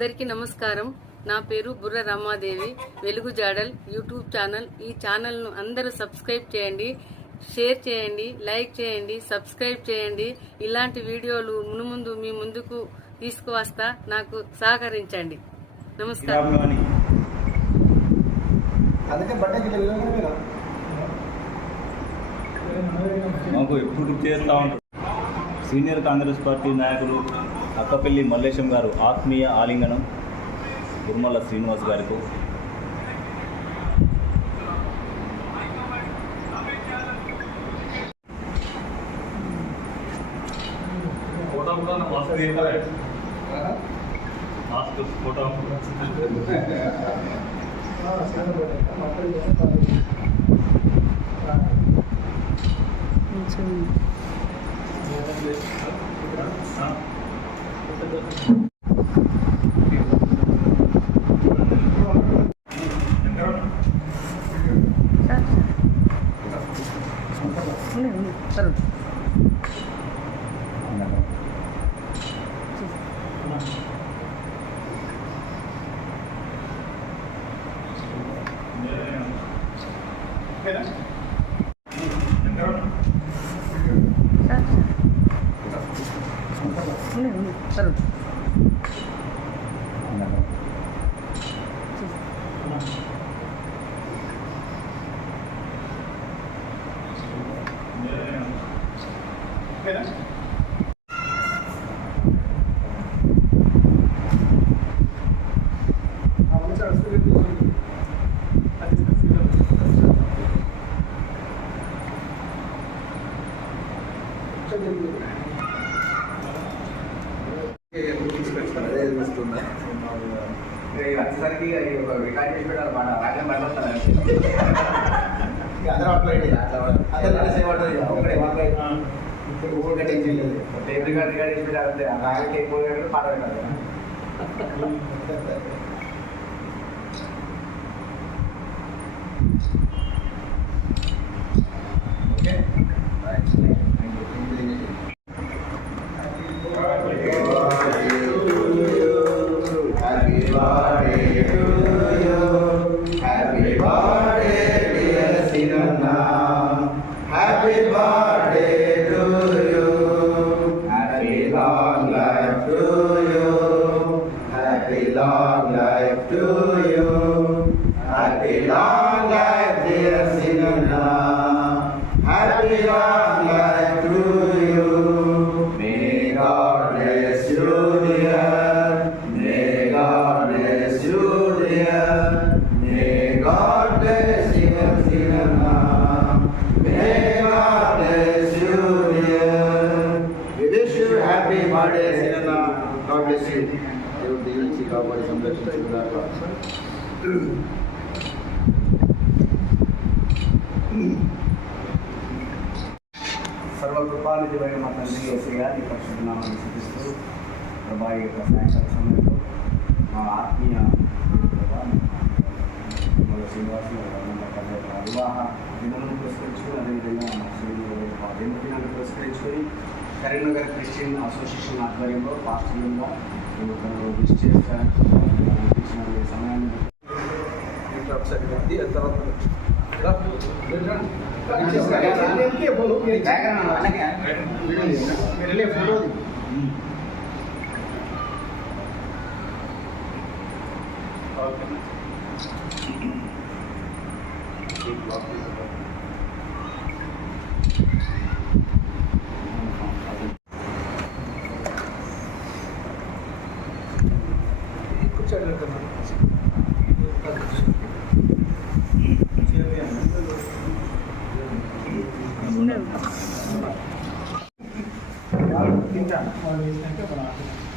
అందరికీ నమస్కారం. నా పేరు బుర్ర రమాదేవి. వెలుగు జాడల్ యూట్యూబ్ ఛానల్. ఈ ఛానల్ను అందరూ సబ్స్క్రైబ్ చేయండి, షేర్ చేయండి, లైక్ చేయండి, సబ్స్క్రైబ్ చేయండి. ఇలాంటి వీడియోలు మునుముందు మీ ముందుకు తీసుకువస్తా. నాకు సహకరించండి. నమస్కారం. మాకు ఎప్పుడు చేస్తూ ఉంటారు సీనియర్ కాంగ్రెస్ పార్టీ నాయకులు అక్కపల్లి మల్లేశం గారు ఆత్మీయ ఆలింగనం దుర్మల శ్రీనివాస్ గారికి వచ్చేసరికి రికార్డ్ చేసి పెట్టాలి మాట రాజ్యం పడిపోతాను అందరూ అట్లా టెన్షన్ లేదు టేప్ రికార్డ్ చేసి పెట్టాలంటే రాగా టేప్ పాట పెట్టాలి. Okay long life to you. Happy long life, dear Sinana. Happy long life to you. May God bless you, dear. May God bless you, dear. May God bless you, Sinana. May God bless you, dear. We wish you happy birthday, Sinana. God bless you. కాపాడి సంరక్షించుకున్నాక సర్వకృపానిధివైన మా తండ్రి యేసయ్య నీ పరిశుద్ధ నామాన్ని స్తుతిస్తూ ప్రభా ఈ యొక్క సాయంకాల సమయంలో మా ఆత్మీయ శ్రీనివాసుల వివాహ దినాలను పురస్కరించుకొని అదేవిధంగా మా జన్మదినాన్ని పురస్కరించుకొని కరీంనగర్ క్రిస్టియన్ అసోసియేషన్ ఆధ్వర్యంలో పాస్టర్లుగా విష్ చేస్తాను సమయాన్ని ఫోటో No.